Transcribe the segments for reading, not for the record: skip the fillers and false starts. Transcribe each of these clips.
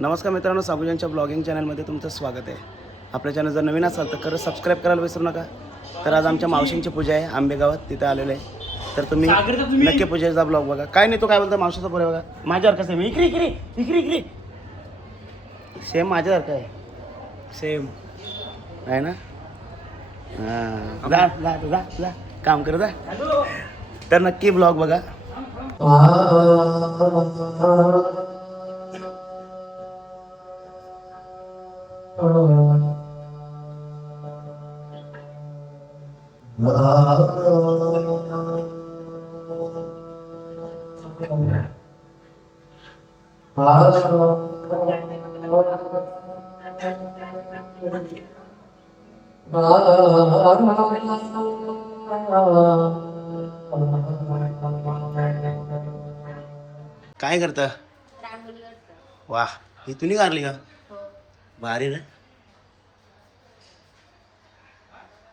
नमस्कार मित्रांनो, साबुजांच्या ब्लॉगिंग चॅनलमध्ये तुमचं स्वागत आहे. आपल्या चॅनल जर नवीन असाल तर खरंच सबस्क्राईब करायला विसरू नका. तर आज आमच्या मावशींची पूजा आहे आंबेगावात, तिथे आलेलो आहे. तर तुम्ही नक्की पूजेचा ब्लॉग बघा. काय नाही, तो काय बोलतो मावशीचा पुढे बघा. माझ्यासारखं सेम इकडे इकडे इकडे इकडे सेम माझ्यासारखं आहे, सेम आहे ना. हां, जा जा जा जा काम कर जा. तर नक्की ब्लॉग बघा. काय करता? वा, ही तुम्ही काढली का? भारी रे.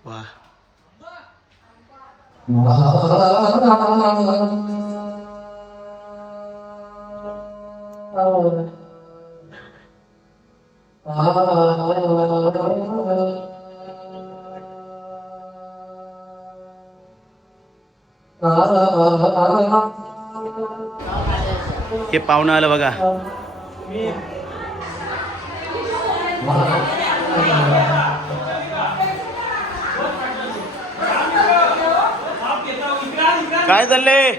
वा, हे पाहुणं आलं बघा. काय चाललंय?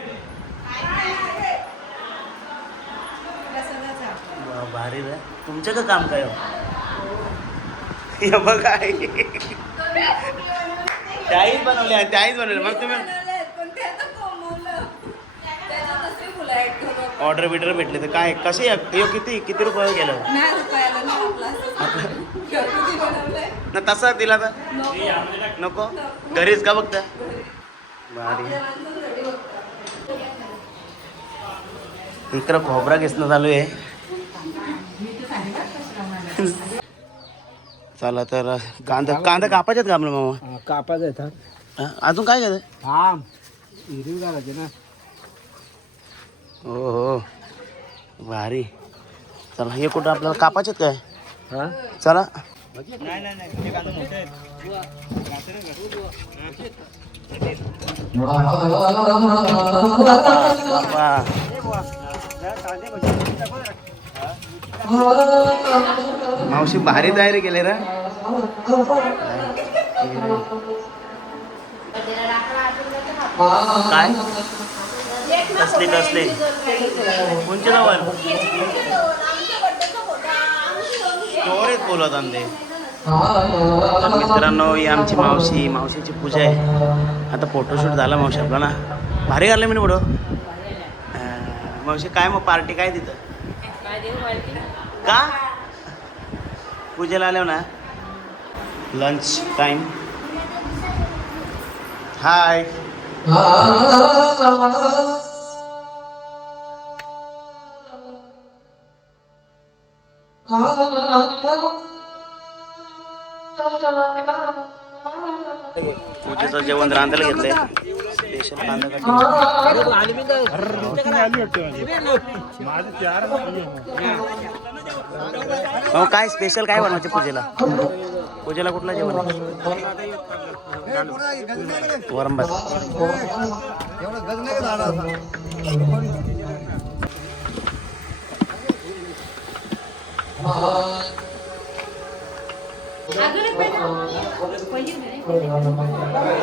भारी रे. तुमचं का काम काय हो? हे बघा, त्याहीच बनवल्या, त्याहीच बनवल्या. मग तुम्ही ऑर्डर बिर्डर भेटले तर काय कसे किती किती रुपये गेलं ना? तसं दिला तर नको, घरीच का बघता. भारी. इकडं खोबरा घिसणं चालू आहे. चला तर कांदा कांदा कापायच्यात का आपलं मामा? कापायचं येतात. अजून काय करायचं? हा, हिरवी घालायची ना. हो हो, भारी. चला, हे कुठं आपल्याला कापायचेत काय? हा, चला. मावशी भारी तयारी केली रे. काय कसले कसले कोणचे जवळ स्टोरेज बोलत आमचे. मित्रांनो, ही आमची मावशीची पूजा आहे. आता फोटोशूट झाला मावशी आपला ना. भारी घाललं मी फोटो. मावशी काय मग पार्टी काय तिथं का? पूजेला आल्यावर ना लंच टाइम. हाय. पूजेचं जेवण रांधायला घेतलंय. स्पेशल कांदा हो. काय स्पेशल काय बनवायचे पूजेला? पूजेला कुठला जेवण? वरण भात.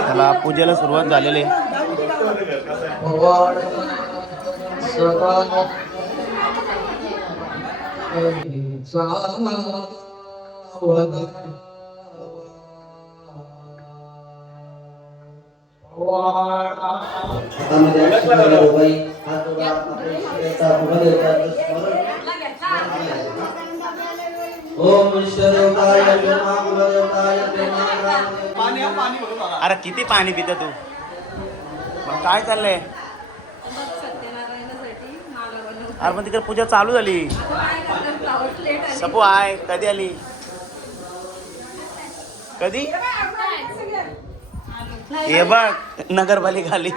त्याला पूजेला सुरुवात झालेली आहे. अरे किती पाणी पितं तू? मग काय चाललंय? अरे पण तिकडे पूजा चालू झाली. सपू आहे. कधी आली? कधी? हे बघ, नगरपालिका आली.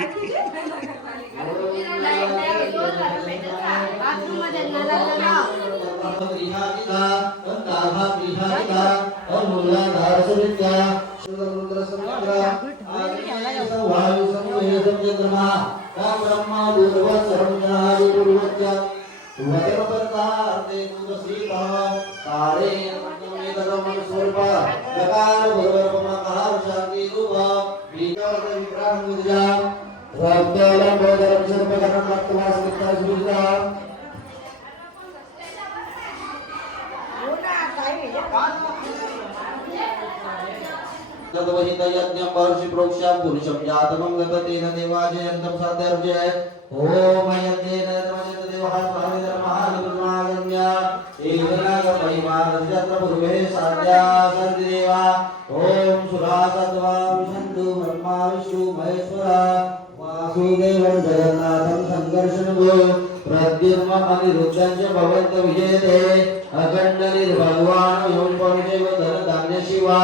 यज्ञं वर्षि प्रोक्षं पुरुषं जातमं गततेन देवाजयन्तं सादर्जय ओम यज्ञेन धर्मजन्त देवः महाधर्मः एवनागमहिमानस्य पूर्वे साध्या सर्वदेवा ओम सुरासत्वा विशन्तु ब्रह्मा विष्णु महेश्वरा वासुदेवं जगन्नाथं संकर्षणो प्रद्युम्न अनिरुद्धं च भवन्त विजयते अखंड निर्भगवान यों परिदेव धन धान्य शिवा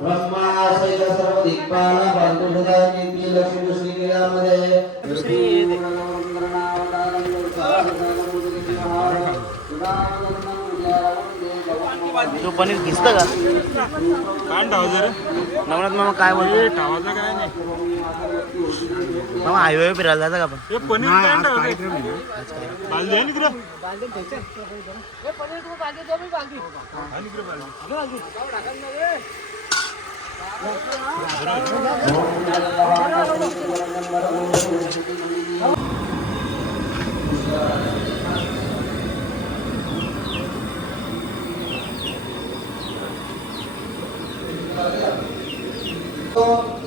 ब्रह्मा सहित सर्व दिक्पाल बांधुषदा कीर्ती लक्ष्मी श्रीरामदे तो पनीर घिसतं का काय ठावायचं रे नवनाथ मामा काय बोलतो ठावायचं काय नाही मामा हायवे फिरायला जायचं का आपण हे पनीर काय ठावायचं बालदी आहे निकडं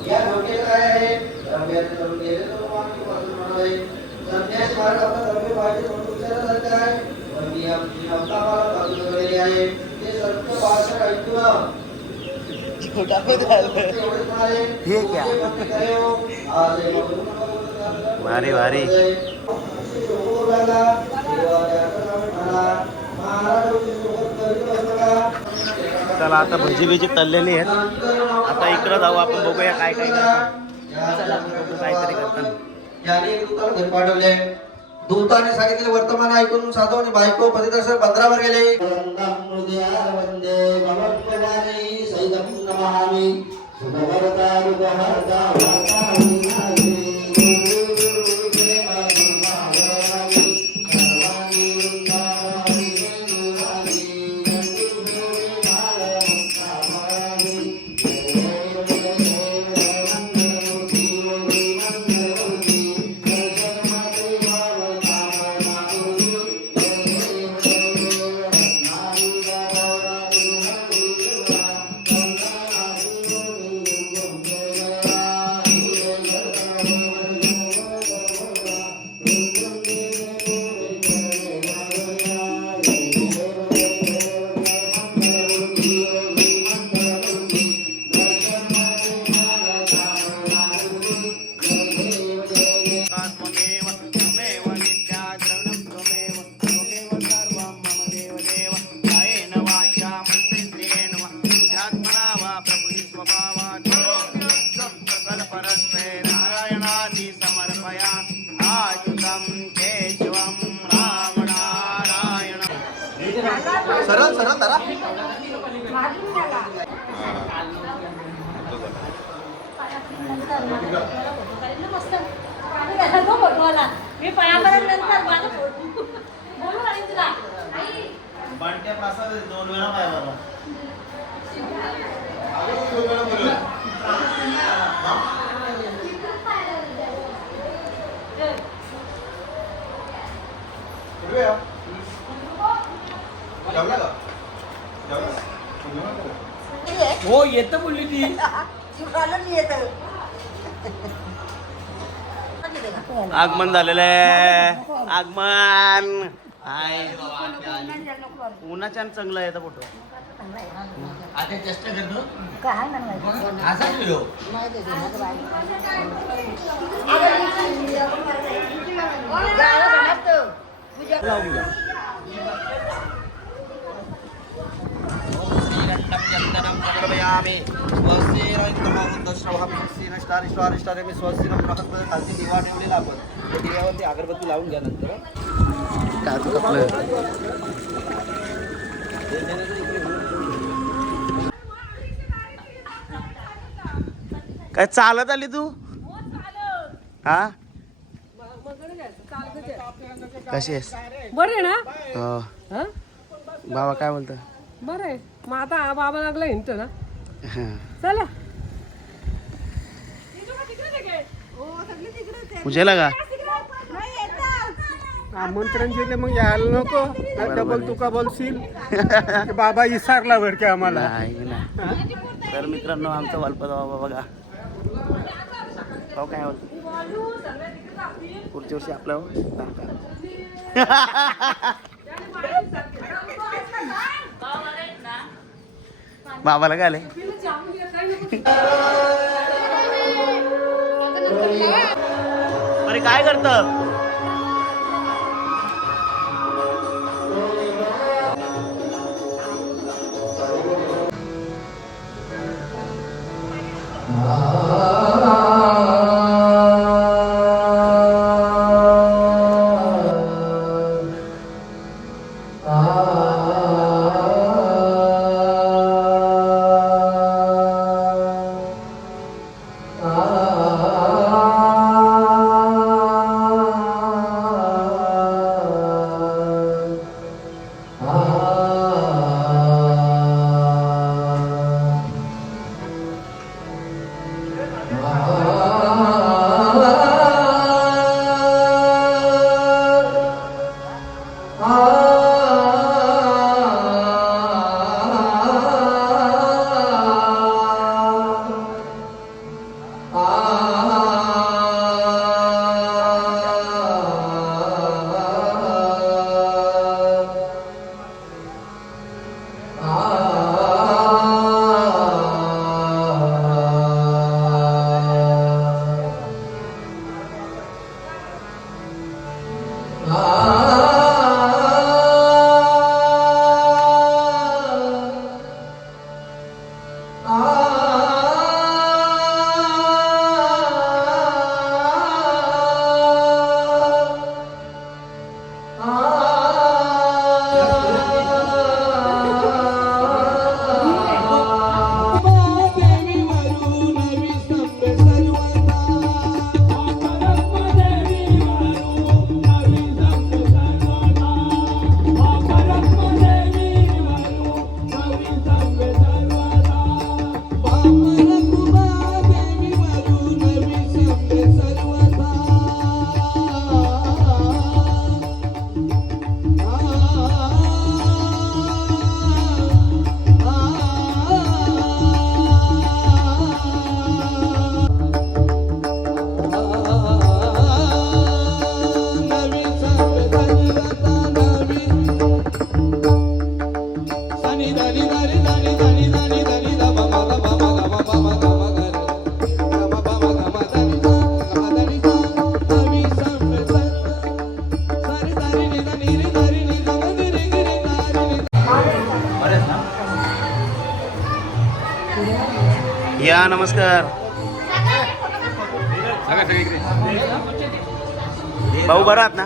या डोक्यात काय आहे रम्यात करून गेले तर वाक्य पासून म्हणाले संन्यास मार्ग आपण रम्य पाहिजे म्हणून विचारासारखं आहे पण मी आमची अवताराला बाजू केलेली आहे ते सत्य भाषण ऐकून हे क्या भारी भारी चला आता भजी बिजी तळलेली आहेत आता इकडं जाऊ आपण बघूया काय काय चला बघू काहीतरी करताना याने एक दूताला घरी पाठवले दूताने सांगितले वर्तमान ऐकून साधू आणि बायको पतिदर्शन बंदरावर गेले वंदे भगवत्पादाने सैदं नमामि सुभवरता रुपहरता सरळ सरळ धरा मी पयापर्यंत माझं बोलू आणि तुला बांट्या प्रसाद 2 वेळा पाय बरं हो येतं बोलली ती आगमन झालेलं आहे आगमन हाय उन्हाच्या चांगला येतं फोटो अगरबत्ती लावून घ्या नंतर काजू काय चालत आली तू? हा कशी आहेस? बरे ना? हो. हा? बाबा काय बोलतो? बरे. मग आता बाबा लागला हिंडतो ना. हा. चला. पूजेला का? आमंत्रण दिले मग यायला नको डबल तुका बोलशील की बाबा इसारला भर की आम्हाला. नाही. तर मित्रांनो आमचा वालपदा बाबा बघा. भाऊ काय होतं? पुढच्या वर्षी आपलं बाबाला काय आले? अरे काय करत? या नमस्कार भाऊ बरा आहात ना?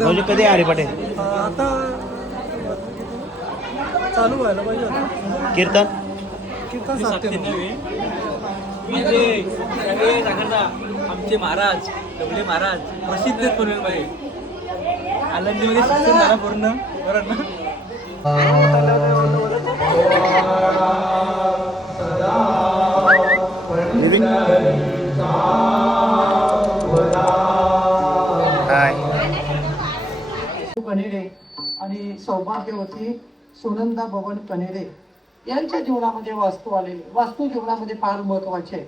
म्हणजे कधी आले पटेल? आता चालू व्हायला पाहिजे होतं. कीर्तन आमचे महाराज डबले महाराज प्रसिद्ध पुण्यामध्ये आनंदीमध्ये शिक्षण झाला पूर्ण बरं ना. कनेरे आणि सौभाग्यवती सुनंदा भवन कनेरे यांच्या जीवनामध्ये वास्तू आलेली. वास्तू जीवनामध्ये फार महत्वाचे आहे.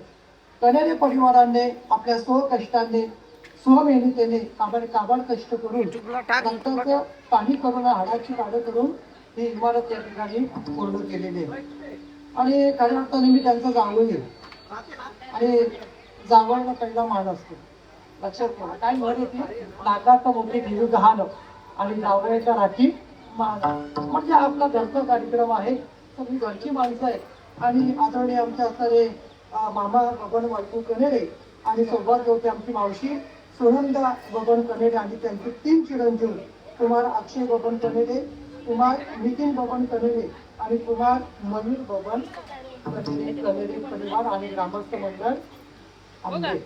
कनेरे परिवाराने आपल्या स्वकष्टाने स्वमेहनतीने काबाड कष्ट करून नंतर पाणी करून हाडाची वाढ करून ही इमारत या ठिकाणी पूर्ण केलेली आहे. आणि खऱ्या अर्थाने मी त्यांचं जावळ आणि जावळला पहिला मान असतो. लक्षात ठेवा काय म्हण होती, नाकात मोठी घेऊ गहाण आणि जावळ्याच्या राखी मान. म्हणजे आपला घरचा कार्यक्रम आहे तर मी घरची माणसं आहे आणि आदरणीय आमचे असणारे मामा बबन वाळकू कनेरे आणि सौभाग्यवती आमची मावशी सुनंदा बबन कनेरे आणि त्यांचे 3 चिरंजीव कुमार अक्षय बबन कनेरे, कुमार नितीन बबन कनेरे आणि कुमार मयूर बबन कनेरे परिवार आणि ग्रामस्थ मंडळ आमचे.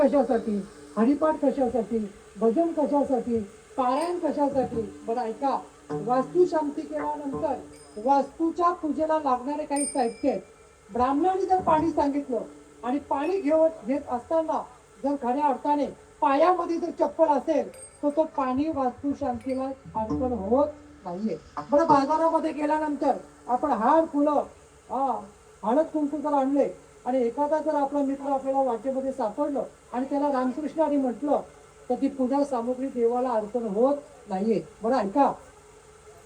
कशासाठी, हरिपाठ कशासाठी, भजन कशासाठी, पारायण कशासाठी? बरं ऐका, वास्तुशांती केल्यानंतर वास्तूच्या पूजेला लागणारे काही साहित्य आहेत. ब्राह्मणाने जर पाणी सांगितलं आणि पाणी घेत असताना जर खऱ्या अर्थाने पायामध्ये जर चप्पल असेल तर तो पाणी वास्तुशांतीला अडचण होत नाहीये. बरं बाजारामध्ये गेल्यानंतर आपण हार फुलं हळद कुंकू जर आणले आणि एखादा जर आपला मित्र आपल्याला वाटेमध्ये सापडलं आणि त्याला रामकृष्ण हरी म्हटलं तर ती पूजा सामुग्री देवाला अडचण होत नाहीये. बरं ऐका,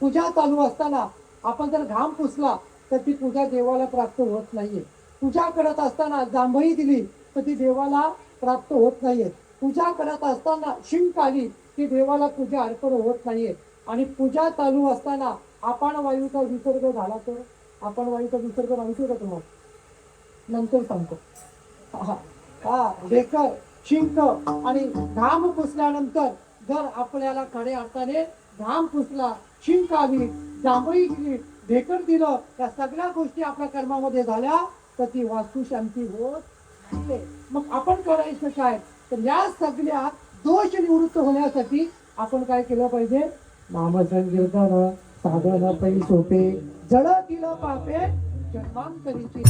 पूजा चालू असताना आपण जर घाम पुसला तर ती पूजा देवाला प्राप्त होत नाहीये. पूजा करत असताना जांभई दिली तर ती देवाला प्राप्त होत नाहीये. पूजा करत असताना शिंक आली ती देवाला पूजा अर्पण होत नाहीये. आणि पूजा चालू असताना आपण वायूचा विसर्ग झाला तर आपण वायूचा विसर्ग माहिती का तुम्हाला? नंतर सांगतो. ढेकर, शिंक आणि घाम पुसल्यानंतर जर आपल्याला खऱ्या अर्थाने घाम पुसला, शिंक आली, जांभई दिली, ढेकर दिलं, या सगळ्या गोष्टी आपल्या कर्मामध्ये झाल्या तर ती वास्तुशांती होत नाही. मग आपण करायचं काय? तर या सगळ्या दोष निवृत्त होण्यासाठी आपण काय केलं पाहिजे? नामसंकीर्तन साधन पै सोपे जड दिलं पापे जन्मांतरीची.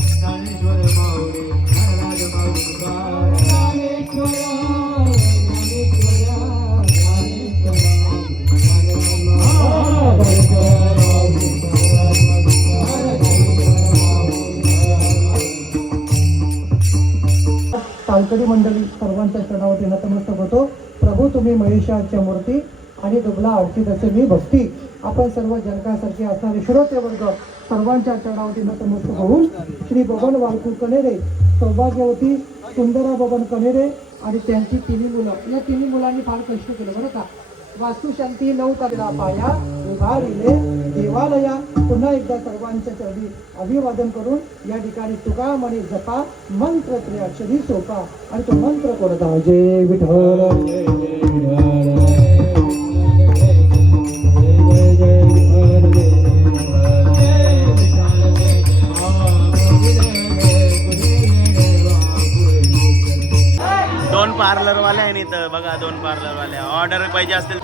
तालकडी मंडळी सर्वांच्या चरणावरती नतमस्तक होतो. प्रभू तुम्ही महेशाच्या मूर्ती आणि दुबला अर्चित असे मी भक्ती. आपण सर्व जनकासारखे असणारे श्रोते वर्ग सर्वांच्या चरणावरती नतमस्तक होऊन श्री बबन वाळकू कनेरे, सौभाग्यवती सुंदरा बबन कनेरे आणि त्यांची 3 मुलं, या 3 मुलांनी फार कष्ट केलं बरं का. वास्तुशांती 9 तारखेला पाया उभारिले देवालया. पुन्हा एकदा सर्वांच्या चरणी अभिवादन करून या ठिकाणी तुका म्हणे जपा मंत्र 3 अक्षरी सोपा आणि तो मंत्र कोणता? जय विठ्ठल. दोन पार्लरवाले आहे इथं बघा, 2 पार्लरवाले. ऑर्डर पाहिजे असतील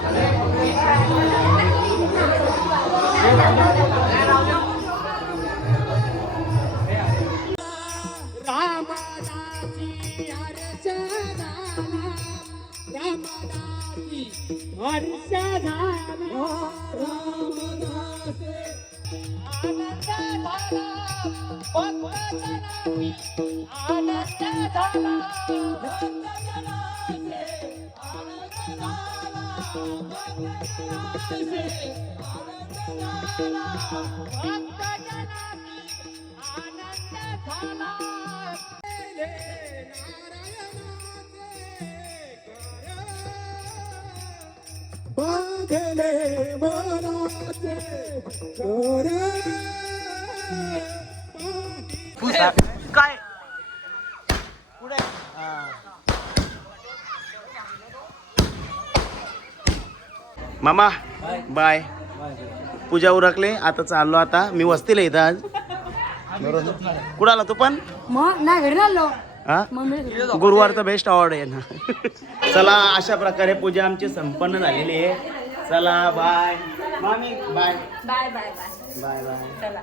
काय पुढे. मामा बाय. पूजा उरकले, आता चाललो. आता मी वस्तीला इथं आज. कुठं आला तू पण? मग नाही घरी आलो. हा, गुरुवारचा बेस्ट अवॉर्ड आहे ना. चला, अशा प्रकारे पूजा आमची संपन्न झालेली आहे. चला बाय मामी. Bye bye bye bye bye bye. चला.